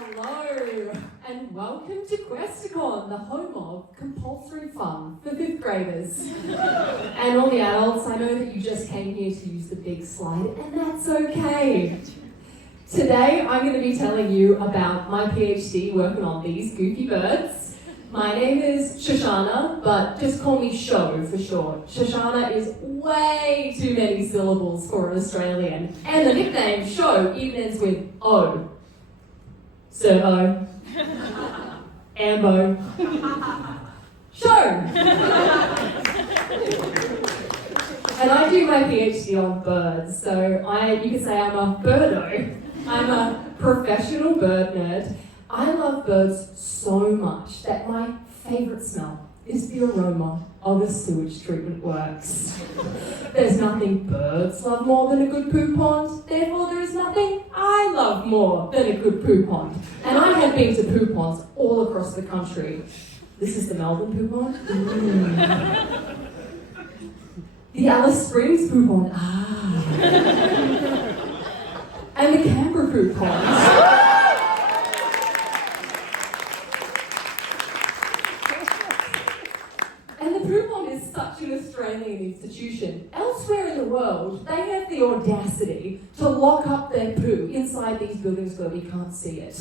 Hello, and welcome to Questacon, the home of compulsory fun for 5th graders. And all the adults, I know that you just came here to use the big slide, and that's okay. Today, I'm going to be telling you about my PhD working on these goofy birds. My name is Shoshana, but just call me Sho for short. Shoshana is way too many syllables for an Australian, and the nickname Sho even ends with O. Servo, Ambo, Sho! And I do my PhD on birds, so you could say I'm a birdo. I'm a professional bird nerd. I love birds so much that my favourite smell is the aroma of a sewage treatment works. There's nothing birds love more than a good poo pond, therefore there is nothing I love more than a good poo pond. And I have been to poo ponds all across the country. This is the Melbourne poo pond. The Alice Springs poo pond. And the Canberra poo pond. Poo pond is such an Australian institution. Elsewhere in the world, they have the audacity to lock up their poo inside these buildings where we can't see it.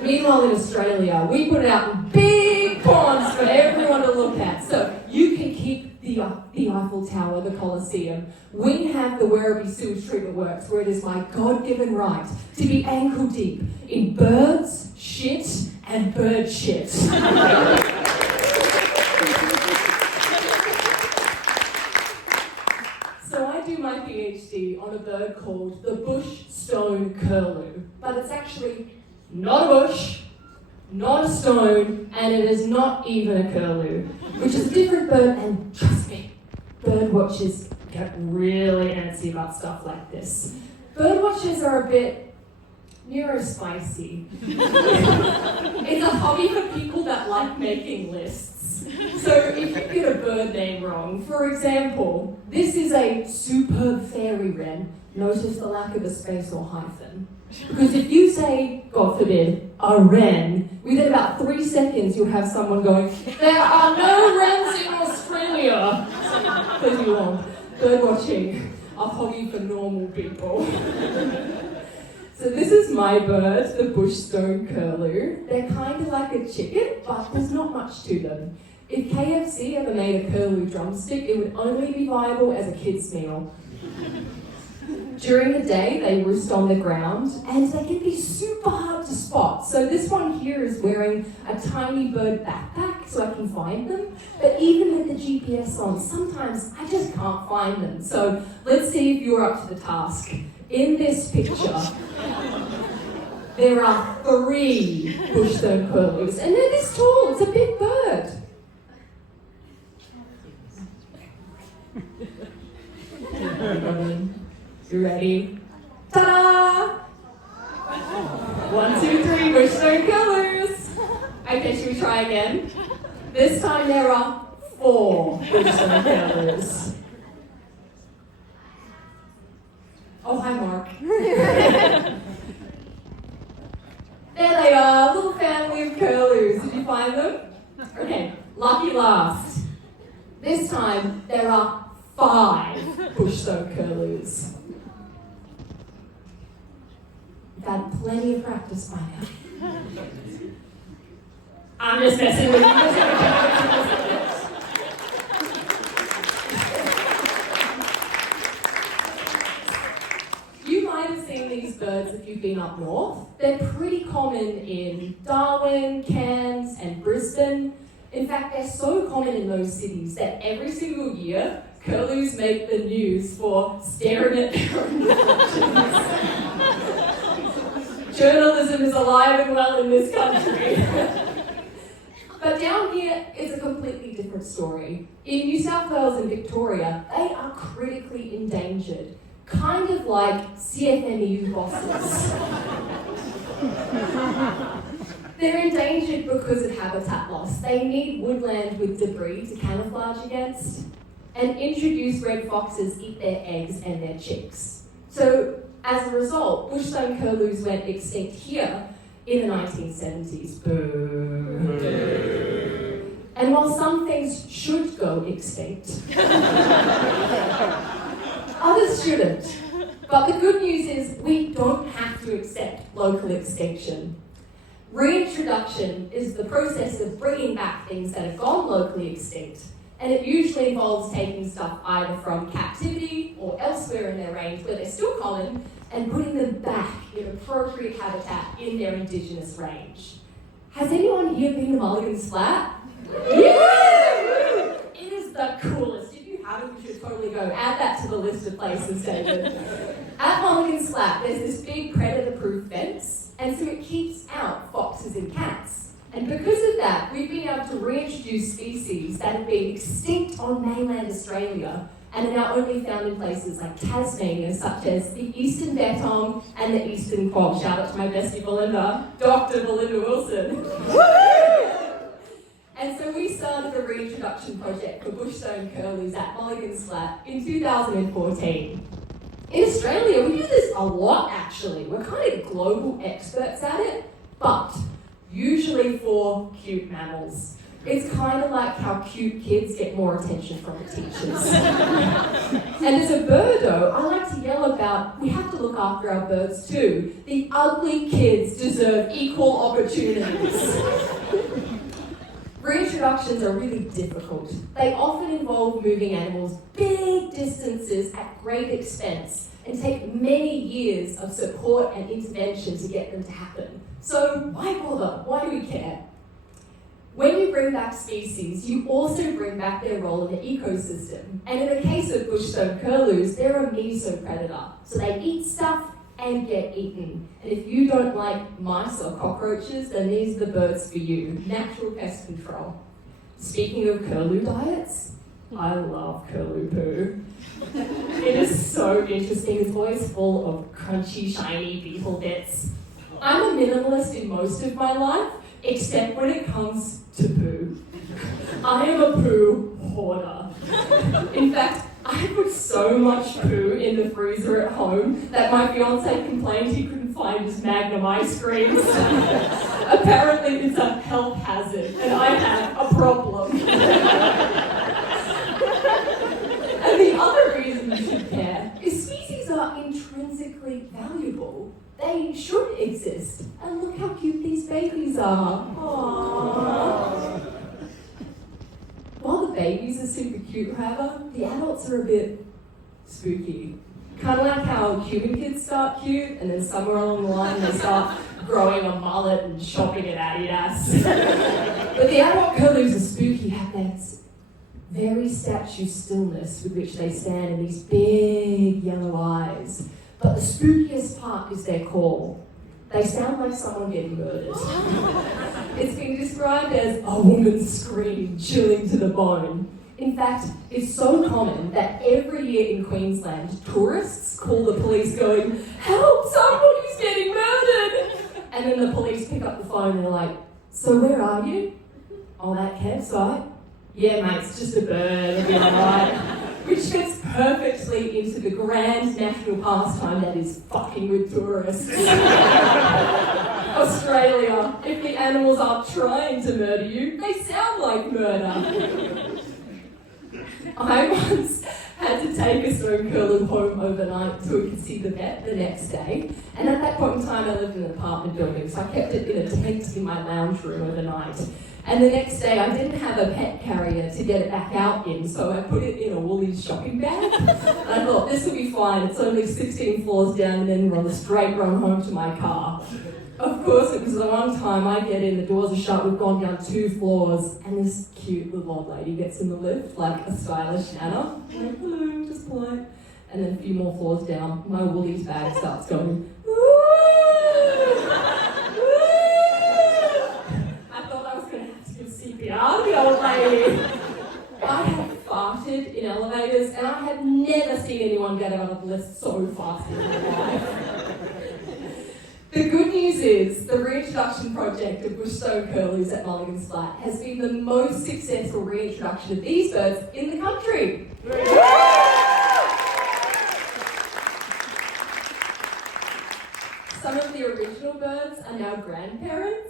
Meanwhile, in Australia, we put it out in big ponds for everyone to look at. So you can keep the Eiffel Tower, the Colosseum. We have the Werribee Sewage Treatment Works, where it is my God-given right to be ankle deep in birds, shit, and bird shit. So I do my PhD on a bird called the bush stone curlew, but it's actually not a bush, not a stone, and it is not even a curlew, which is a different bird, and trust me, bird watchers get really antsy about stuff like this. Bird watchers are a bit neurospicy. It's a hobby for people that like making lists. So if you get a bird name wrong, for example, this is a superb fairy wren. Notice the lack of a space or hyphen. Because if you say, God forbid, a wren, within about 3 seconds you'll have someone going, there are no wrens in Australia. Because you want bird watching, a hobby for normal people. So this is my bird, the bush stone curlew. They're kind of like a chicken, but there's not much to them. If KFC ever made a curlew drumstick, it would only be viable as a kid's meal. During the day, they roost on the ground, and they can be super hard to spot. So this one here is wearing a tiny bird backpack, so I can find them. But even with the GPS on, sometimes I just can't find them. So let's see if you're up to the task. In this picture, there are 3 bushstone curlews, and they're this tall. It's a big bird. You ready? Ta-da! 1, 2, 3, bushstone curlews. Okay, should we try again? This time there are 4 bushstone curlews. Oh, hi, Mark. There they are, little family of curlews. Did you find them? Okay, lucky last. This time, there are 5 bushstone curlews. You've had plenty of practice by now. I'm just messing with you. These birds, if you've been up north, they're pretty common in Darwin, Cairns, and Brisbane. In fact, they're so common in those cities that every single year, curlews make the news for staring at their own reflections. Journalism is alive and well in this country. But down here, it's a completely different story. In New South Wales and Victoria, they are critically endangered. Kind of like CFMEU bosses. They're endangered because of habitat loss. They need woodland with debris to camouflage against, and introduced red foxes eat their eggs and their chicks. So as a result, bushstone curlews went extinct here in the 1970s. Boo. And while some things should go extinct, others shouldn't. But the good news is we don't have to accept local extinction. Reintroduction is the process of bringing back things that have gone locally extinct, and it usually involves taking stuff either from captivity or elsewhere in their range where they're still common and putting them back in appropriate habitat in their indigenous range. Has anyone here been to Mulligan's Flat? Yeah! It is the coolest. If you haven't, you should totally go. Add that to the list of places, David. At Mulligan's Flat, there's this big predator-proof fence, and so it keeps out foxes and cats. And because of that, we've been able to reintroduce species that have been extinct on mainland Australia and are now only found in places like Tasmania, such as the eastern bettong and the eastern quag. Shout out to my bestie Belinda, Dr. Belinda Wilson. And so we started the reintroduction project for bushstone curlews at Mulligan's Flat in 2014. In Australia, we do this a lot actually. We're kind of global experts at it, but usually for cute mammals. It's kind of like how cute kids get more attention from the teachers. And as a birdo, I like to yell about, we have to look after our birds too. The ugly kids deserve equal opportunities. Reintroductions are really difficult. They often involve moving animals big distances at great expense and take many years of support and intervention to get them to happen. So why bother? Why do we care? When you bring back species, you also bring back their role in the ecosystem. And in the case of bushstone curlews, they're a mesopredator. So they eat stuff and get eaten. And if you don't like mice or cockroaches, then these are the birds for you. Natural pest control. Speaking of curlew diets, I love curlew poo. It is so interesting. It's always full of crunchy, shiny beetle bits. I'm a minimalist in most of my life, except when it comes to poo. I am a poo hoarder. In fact, I put so much poo in the freezer at home that my fiance complained he couldn't find his Magnum ice creams. Apparently it's a health hazard and I have a problem. And the other reason you should care is species are intrinsically valuable. They should exist. And look how cute these babies are. Aww. While the babies are super cute, however, the adults are a bit spooky. Kind of like how human kids start cute, and then somewhere along the line they start growing a mullet and shopping at Adidas. But the adult curlews are spooky, have that very statue stillness with which they stand and these big yellow eyes. But the spookiest part is their call. They sound like someone getting murdered. It's been described as a woman's scream, chilling to the bone. In fact, it's so common that every year in Queensland, tourists call the police going, "Help, somebody's getting murdered!" And then the police pick up the phone and are like, "So where are you?" "Oh, that campsite?" "Yeah, mate, it's just a bird, it'll be alright." Which fits perfectly into the grand national pastime that is fucking with tourists. Australia, if the animals aren't trying to murder you, they sound like murder. I once had to take a stone curlew home overnight so it could see the vet the next day. And at that point in time, I lived in an apartment building, so I kept it in a tent in my lounge room overnight. And the next day, I didn't have a pet carrier to get it back out in, so I put it in a Woolies shopping bag. And I thought, this will be fine. It's only 16 floors down, and then we're on the straight run home to my car. Of course, it was the one time I get in, the doors are shut, we've gone down 2 floors, and this cute little old lady gets in the lift, like a stylish nana. I'm like, hello, just polite. And then a few more floors down, my Woolies bag starts going, CPR, the old lady. I have farted in elevators and I have never seen anyone get out of the lift so fast in my life. The good news is the reintroduction project of bushstone curlews at Mulligan's Flat has been the most successful reintroduction of these birds in the country. some of the original birds are now grandparents.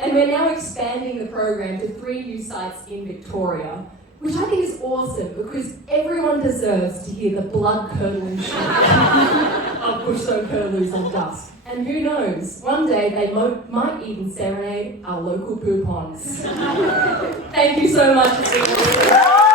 And we're now expanding the program to 3 new sites in Victoria, which I think is awesome because everyone deserves to hear the blood-curdling shriek of bushstone curlews at dusk. And who knows, one day they might even serenade our local poo ponds. Thank you so much for being here.